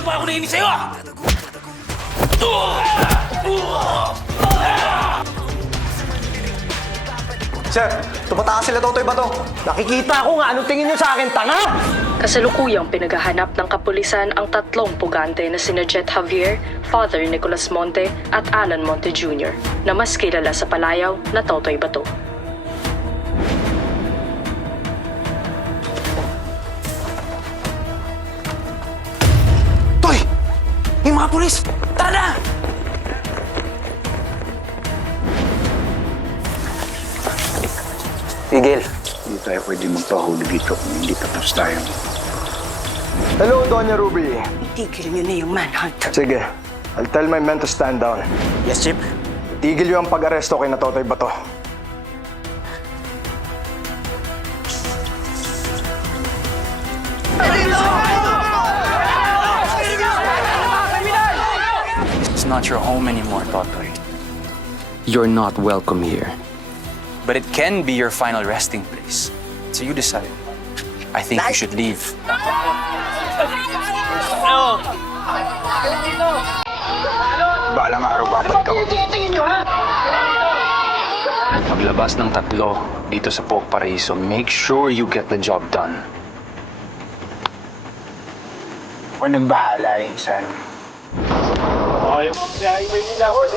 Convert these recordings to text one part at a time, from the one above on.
pa ako nainis sa'yo! Sir, tumataas sila Totoy Bato. Nakikita ko nga, anong tingin nyo sa akin, tanga? Kasalukuyang pinaghahanap ng kapulisan ang tatlong pugante na sina Jet Javier, Father Nicolas Monte at Alan Monte Jr. na mas kilala sa palayaw na Totoy Bato. Pulis! Tara na! Tigil. Hindi tayo pwede magpahuli dito kung hindi tapos tayo. Hello, Doña Ruby. Itigil niyo na yung manhunt. Sige, I'll tell my men to stand down. Yes, Chip? Tigil yung ang pag-aresto kay Natotoy Bato. Not your home anymore, Totoy. You're not welcome here. But it can be your final resting place. So you decide. I think you should leave. Balang araw babalik ako. Paglabas ng tatlo dito sa Poke Paraiso, make sure you get the job done. Ako nang bahala yung san. Ilabas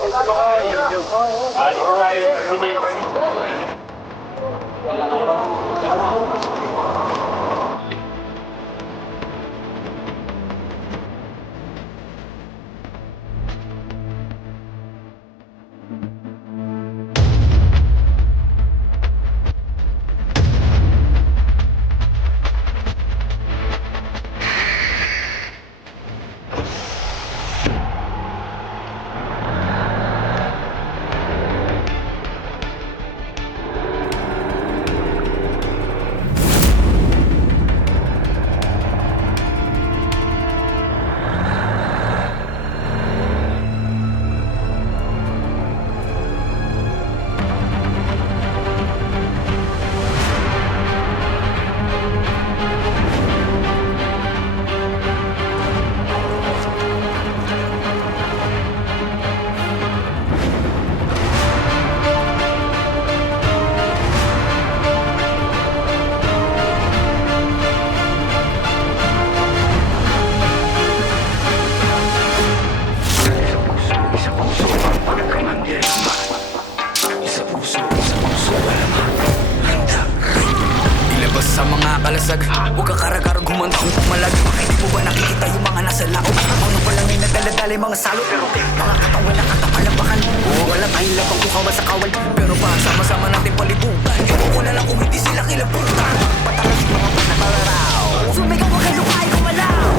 mga katawan na katapalabakan Oo, wala tayong labang kukawa sa kawal Pero pa sama-sama natin palibutan Iwan ko na lang kung hindi sila kilabutan Patalas yung mga panataraw Sumigaw ka kayo kahit kumalaw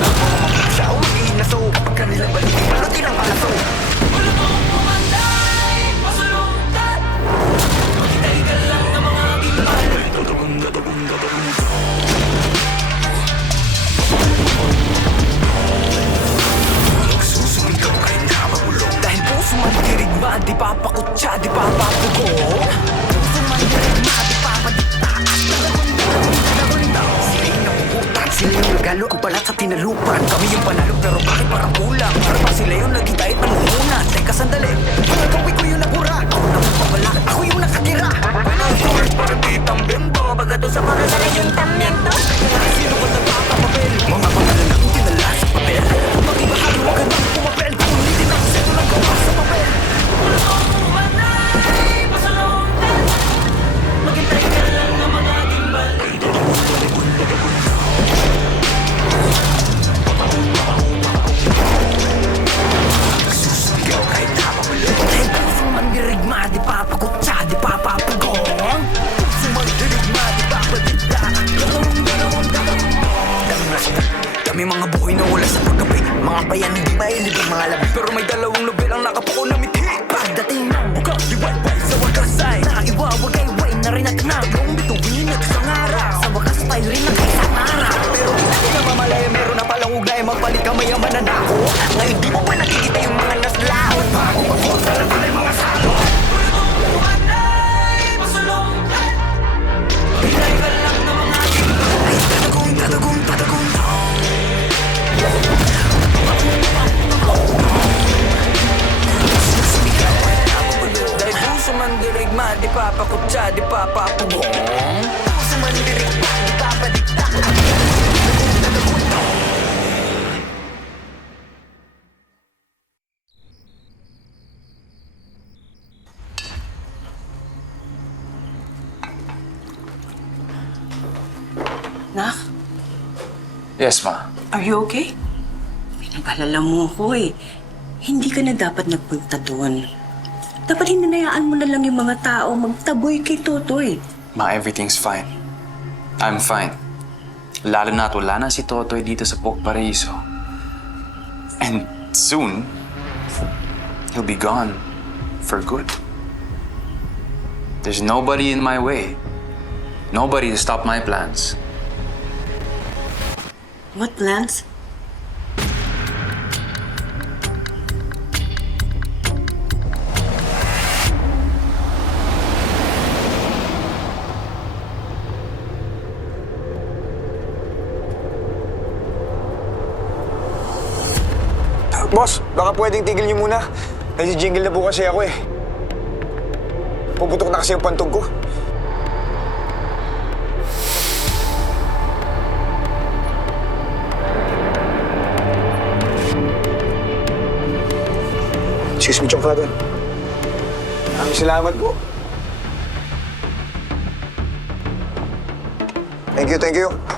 Siya ang mag-iinaso Kapag kanilang balikin Balutin ang palaso Wala mo Tinalupan Kami yung panalo Pero bakit parang kulang Para ba sila yung naging kahit nanunguna Teka sandali Ang gawin ko yung nabura Ako na magpapala Ako yung nakatira Pinag-force para di tambembo Baga to sa para sa yung tambembo Kami mga buhay na wala sa pagkapi Mga bayan hindi mailib ang mga labi? Pero may dalawang nobel ang nakapuko na miti Pagdating ng buka Di wayway sa wakas ay Naiwawagay-way na rin at na Tatlong bituin at isang araw Sa wakas tayo rin ang isang araw Pero hindi na mamalaya Meron na palang ugnay Magpalit ka mayaman na nako Ngayon di mo pa nakikita yung mga naslaot. Bago na pala yung mga di papakutsa, di papapugong Puso man dirigma, di papadikta Nak, Yes, ma. are you okay? Pinabalala mo ko eh. Hindi ka na dapat nagpunta doon. Dapat hinanayaan mo na lang yung mga tao magtaboy kay Totoy. Ma, everything's fine. I'm fine. Lalo na't wala na si Totoy dito sa Pok Paraiso. And soon, he'll be gone for good. There's nobody in my way. Nobody to stop my plans. What plans? Boss, baka pwedeng tigil niyo muna. Nasi-jingle na po kasi ako eh. Puputok na kasi yung pantog ko. Excuse me, Chong Father. Maraming salamat po. Thank you, thank you.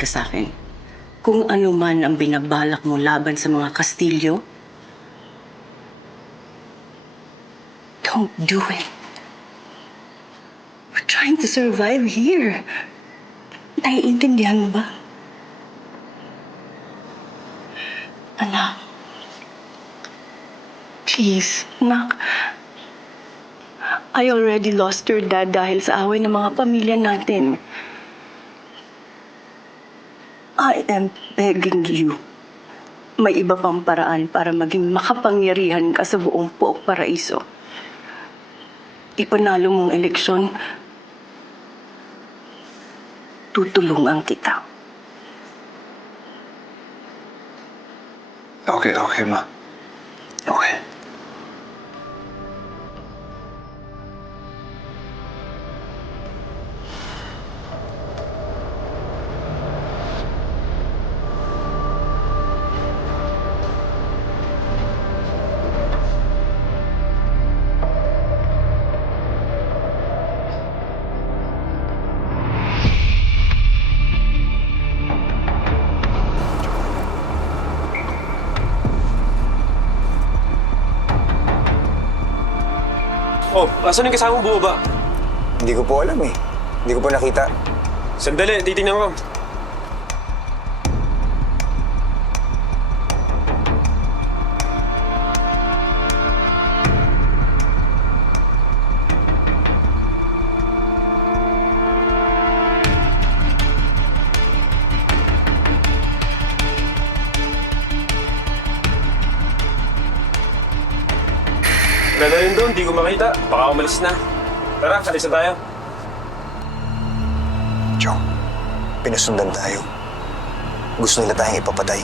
Ka sa akin. Kung ano man ang binabalak mo laban sa mga Kastilyo, don't do it. We're trying to survive here. Naiintindihan mo ba? Anak, please, anak. I already lost your dad dahil sa away ng mga pamilya natin. I am begging you. May iba pang paraan para maging makapangyarihan ka sa buong Pook Paraiso. Ipanalo mong eleksyon, tutulungan kita. Okay, okay, ma. Okay. Asan yung kasama mong bumaba? Hindi ko po alam eh. Hindi ko po nakita. Sandali, titingnan ko. Na rin doon, di ko makita. Baka umalis na. Tara, alis na tayo. Chong, pinusundan tayo. gusto nila tayong ipapatay.